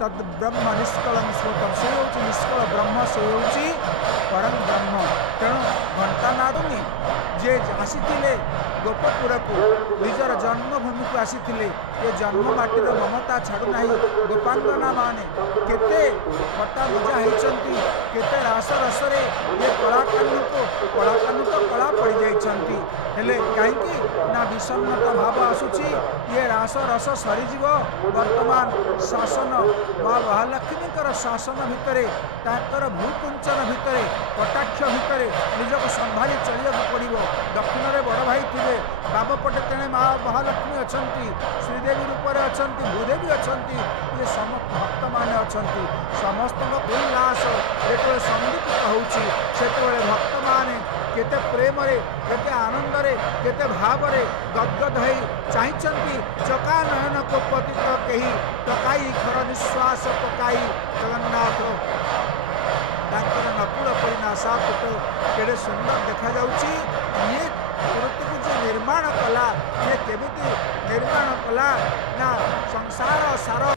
तद ब्रह्म निष्कलं स्फुटम से होची निष्कल ब्रह्म से होची परम ब्रह्म। तेणु घंटानादुनी जे आसीथिले गोपपुर को निजर जन्मभूमि को आसीथिले ये जन्म माटीर ममता छाड़ू ना गोपांगना माने केते फटा मजा होती केते रास रसरे ये कलाकानु तो कला पड़ जाइछंती हेले कहीं ना विषन्नता भाव आसुची ये रास रस सरीजीव वर्तमान शासन माँ महालक्ष्मी शासन भितर ताकर भूकुंचन भितर कटाक्ष भितर निजक संभाली चलिया पड़ो। दक्षिण में बड़ भाई थे बाम पटे तेणे माँ महालक्ष्मी अच्छा श्रीदेवी रूप में अच्छा भूदेवी अच्छा ये समस्त भक्त मान अच्छा समस्त उल्लास जो संगीत होती भक्त मैंने केते प्रेम केते आनंद केते भाव गदगद हो चाहती चका नयन को पतित कही टकाई खर निश्वास पकाई जगन्नाथ नकुल परिनाशा पुट केड़े सुंदर देखा जाउची। ये मूर्ति को जो निर्माण कला ये केमिति निर्माण कला ना संसार सार